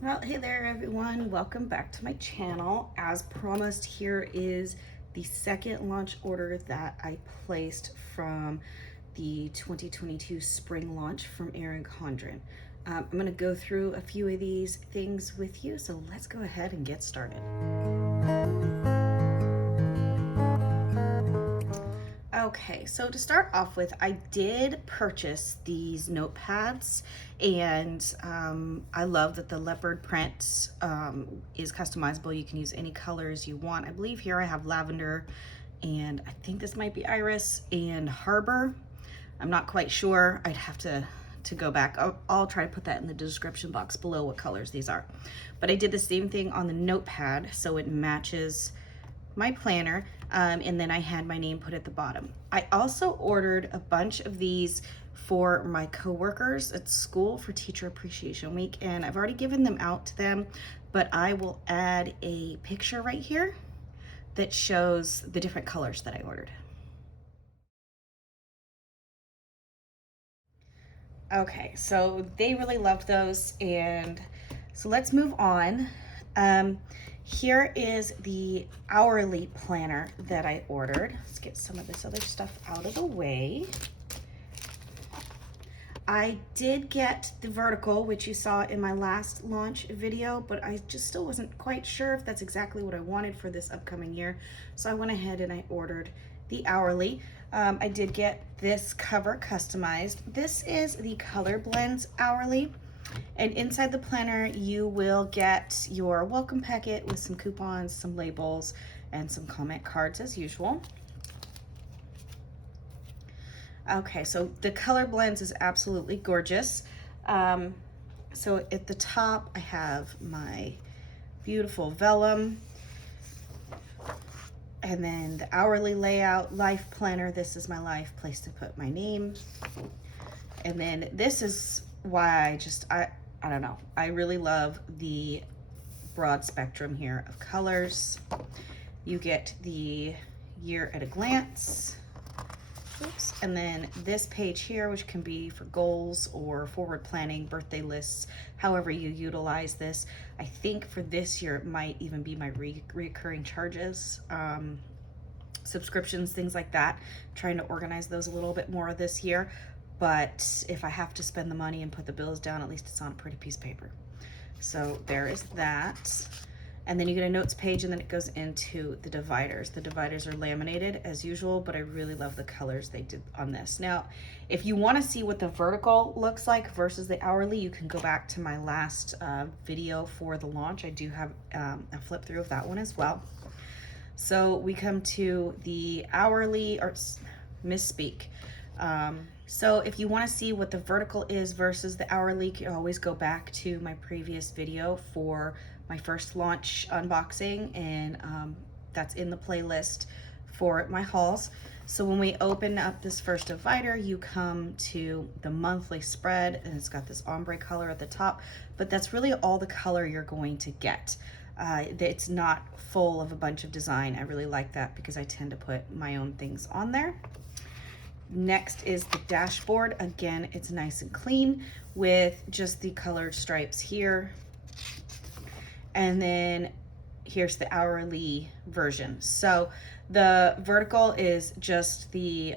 Well, hey there everyone. Welcome back to my channel. As promised, here is the second launch order that I placed from the 2022 spring launch from Erin Condren. I'm going to go through a few of these things with you, so let's go ahead and get started. Okay, so to start off with, I did purchase these notepads, and I love that the leopard print is customizable. You can use any colors you want. I believe here I have lavender, and I think this might be iris and harbor. I'm not quite sure. I'd have to go back. I'll try to put that in the description box below what colors these are. But I did the same thing on the notepad, so it matches my planner, and then I had my name put at the bottom. I also ordered a bunch of these for my coworkers at school for Teacher Appreciation Week, and I've already given them out to them, but I will add a picture right here that shows the different colors that I ordered. Okay, so they really loved those, and so let's move on. Here is the hourly planner that I ordered. Let's get some of this other stuff out of the way. I did get the vertical, which you saw in my last launch video, but I just still wasn't quite sure if that's exactly what I wanted for this upcoming year. So I went ahead and I ordered the hourly. I did get this cover customized. This is the Color Blends hourly. And inside the planner, you will get your welcome packet with some coupons, some labels, and some comment cards as usual. Okay, so the Color Blends is absolutely gorgeous. So at the top, I have my beautiful vellum. And then the hourly layout, life planner. This is my life, place to put my name. And then this is why I don't know. I really love the broad spectrum here of colors. You get the year at a glance. Oops. And then this page here, which can be for goals or forward planning, birthday lists, however you utilize this. I think for this year, it might even be my recurring charges, subscriptions, things like that. I'm trying to organize those a little bit more this year. But if I have to spend the money and put the bills down, at least it's on a pretty piece of paper. So there is that. And then you get a notes page, and then it goes into the dividers. The dividers are laminated as usual, but I really love the colors they did on this. Now, if you want to see what the vertical looks like versus the hourly, you can go back to my last video for the launch. I do have a flip through of that one as well. So we come to the hourly, or misspeak. So if you want to see what the vertical is versus the hourly, you can always go back to my previous video for my first launch unboxing, and that's in the playlist for my hauls. So when we open up this first divider, you come to the monthly spread, and it's got this ombre color at the top, but that's really all the color you're going to get. It's not full of a bunch of design. I really like that because I tend to put my own things on there. Next is the dashboard. Again, it's nice and clean with just the colored stripes here. And then here's the hourly version. So the vertical is just the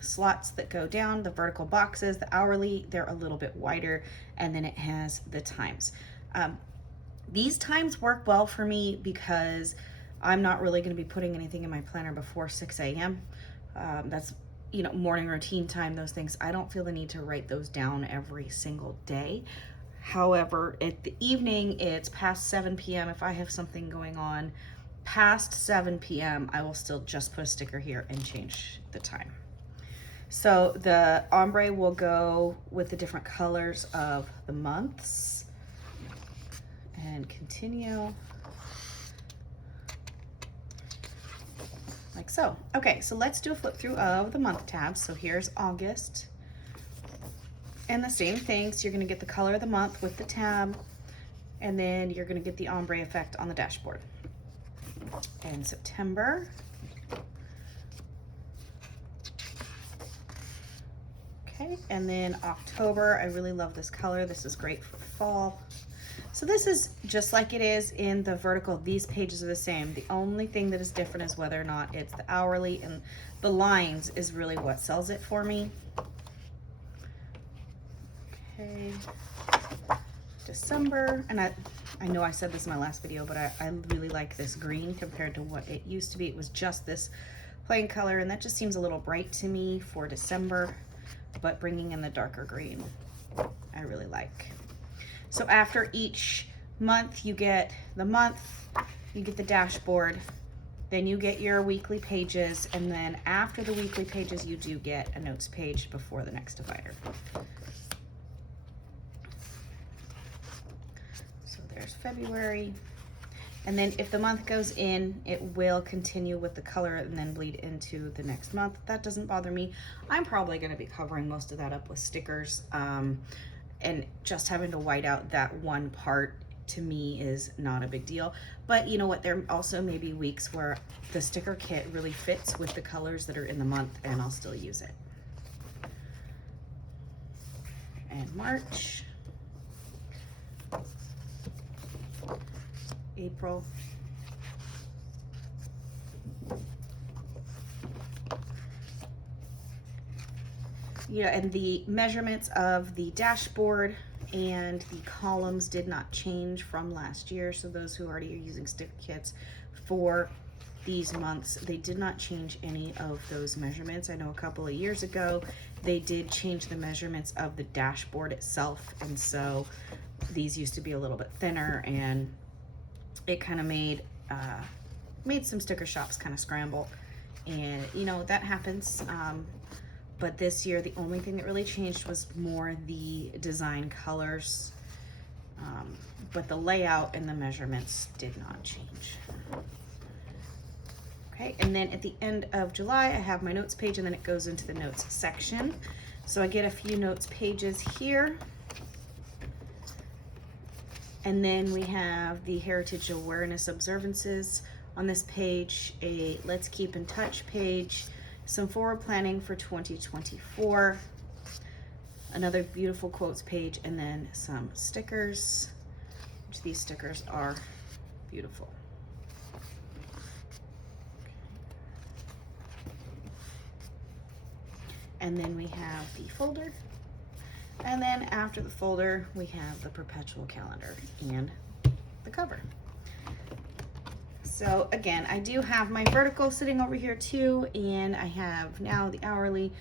slots that go down, the vertical boxes. The hourly, they're a little bit wider, and then it has the times. These times work well for me because I'm not really going to be putting anything in my planner before 6 a.m. That's, you know, morning routine time, those things. I don't feel the need to write those down every single day. However, at the evening, it's past 7 p.m. If I have something going on past 7 p.m., I will still just put a sticker here and change the time. So the ombre will go with the different colors of the months. And continue. Like so. Okay, so let's do a flip through of the month tabs. So here's August. And the same thing, so you're gonna get the color of the month with the tab, and then you're gonna get the ombre effect on the dashboard. And September. Okay, and then October, I really love this color. This is great for fall. So this is just like it is in the vertical. These pages are the same. The only thing that is different is whether or not it's the hourly, and the lines is really what sells it for me. Okay, December, and I know I said this in my last video, but I really like this green compared to what it used to be. It was just this plain color, and that just seems a little bright to me for December, but bringing in the darker green, I really like. So after each month, you get the month, you get the dashboard, then you get your weekly pages, and then after the weekly pages, you do get a notes page before the next divider. So there's February. And then if the month goes in, it will continue with the color and then bleed into the next month. That doesn't bother me. I'm probably going to be covering most of that up with stickers. And just having to white out that one part to me is not a big deal. But you know what, there also may be weeks where the sticker kit really fits with the colors that are in the month, and I'll still use it. And March, April, yeah, and the measurements of the dashboard and the columns did not change from last year. So those who already are using sticker kits for these months, they did not change any of those measurements. I know a couple of years ago, they did change the measurements of the dashboard itself. And so these used to be a little bit thinner, and it kind of made some sticker shops kind of scramble. And you know, that happens. But this year, the only thing that really changed was more the design colors, but the layout and the measurements did not change. Okay, and then at the end of July, I have my notes page, and then it goes into the notes section. So I get a few notes pages here. And then we have the Heritage Awareness Observances on this page, a Let's Keep in Touch page, some forward planning for 2024, another beautiful quotes page, and then some stickers, which these stickers are beautiful. And then we have the folder. And then after the folder, we have the perpetual calendar and the cover. So again, I do have my vertical sitting over here too, and I have now the hourly.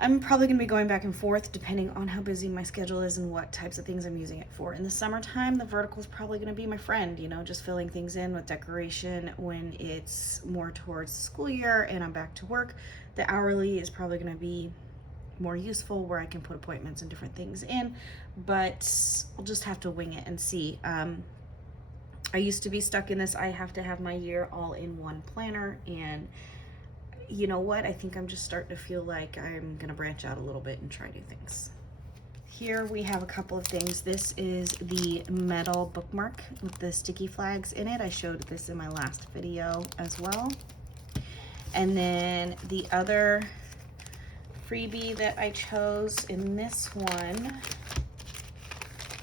I'm probably gonna be going back and forth depending on how busy my schedule is and what types of things I'm using it for. In the summertime, the vertical is probably gonna be my friend, you know, just filling things in with decoration. When it's more towards the school year and I'm back to work, the hourly is probably gonna be more useful, where I can put appointments and different things in, but I'll just have to wing it and see. I used to be stuck in this, I have to have my year all in one planner, and you know what? I think I'm just starting to feel like I'm gonna branch out a little bit and try new things. Here we have a couple of things. This is the metal bookmark with the sticky flags in it. I showed this in my last video as well. And then the other freebie that I chose in this one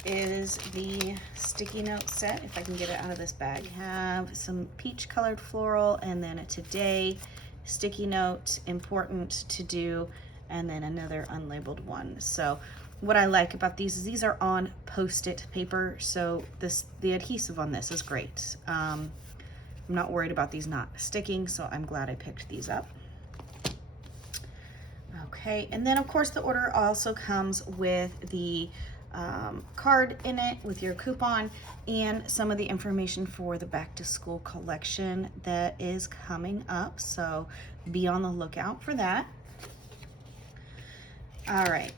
is the sticky note set, if I can get it out of this bag. We have some peach colored floral, and then a today sticky note, important to do, and then another unlabeled one. So what I like about these is these are on Post-it paper, so the adhesive on this is great. I'm not worried about these not sticking, so I'm glad I picked these up. Okay, and then of course the order also comes with the card in it with your coupon and some of the information for the back to school collection that is coming up, so be on the lookout for that. All right,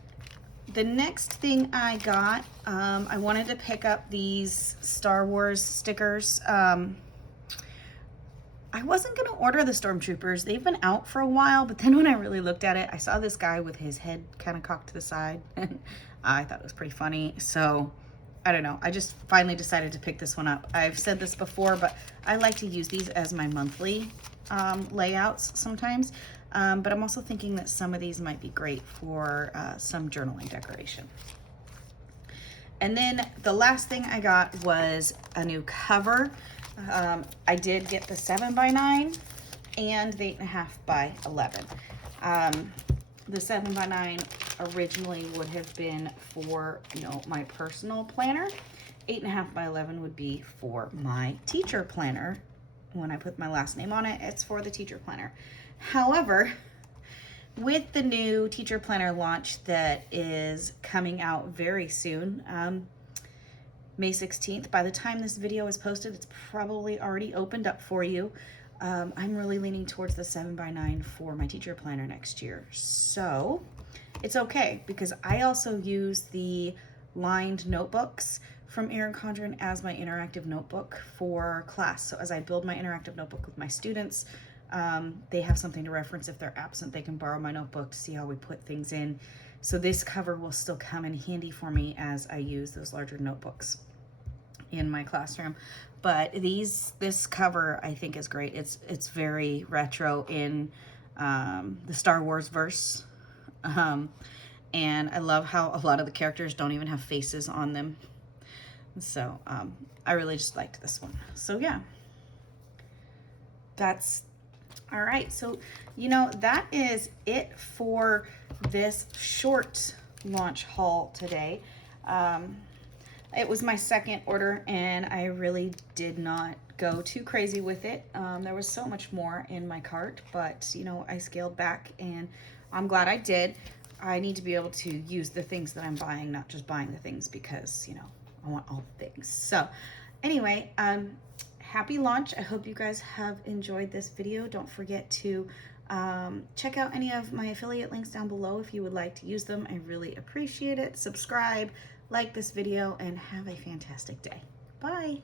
the next thing I got, I wanted to pick up these Star Wars stickers. I wasn't gonna order the Stormtroopers. They've been out for a while, but then when I really looked at it, I saw this guy with his head kind of cocked to the side, and I thought it was pretty funny. So I don't know, I just finally decided to pick this one up. I've said this before, but I like to use these as my monthly layouts sometimes. But I'm also thinking that some of these might be great for some journaling decoration. And then the last thing I got was a new cover. I did get the 7x9 and the 8.5 by 11. The 7x9 originally would have been for, you know, my personal planner. 8.5 by 11 would be for my teacher planner. When I put my last name on it, it's for the teacher planner. However, with the new teacher planner launch that is coming out very soon, May 16th, by the time this video is posted, it's probably already opened up for you. I'm really leaning towards the 7x9 for my teacher planner next year. So it's okay, because I also use the lined notebooks from Erin Condren as my interactive notebook for class. So as I build my interactive notebook with my students, they have something to reference. If they're absent, they can borrow my notebook to see how we put things in. So this cover will still come in handy for me as I use those larger notebooks in my classroom. But this cover I think is great. It's very retro in the Star Wars verse. And I love how a lot of the characters don't even have faces on them. So I really just liked this one. So yeah, that's all right. So, you know, that is it for this short launch haul today. It was my second order and I really did not go too crazy with it. There was so much more in my cart, but you know, I scaled back and I'm glad I did. I need to be able to use the things that I'm buying, not just buying the things because, you know, I want all the things. So anyway, happy launch. I hope you guys have enjoyed this video. Don't forget to check out any of my affiliate links down below if you would like to use them. I really appreciate it. Subscribe, like this video, and have a fantastic day. Bye.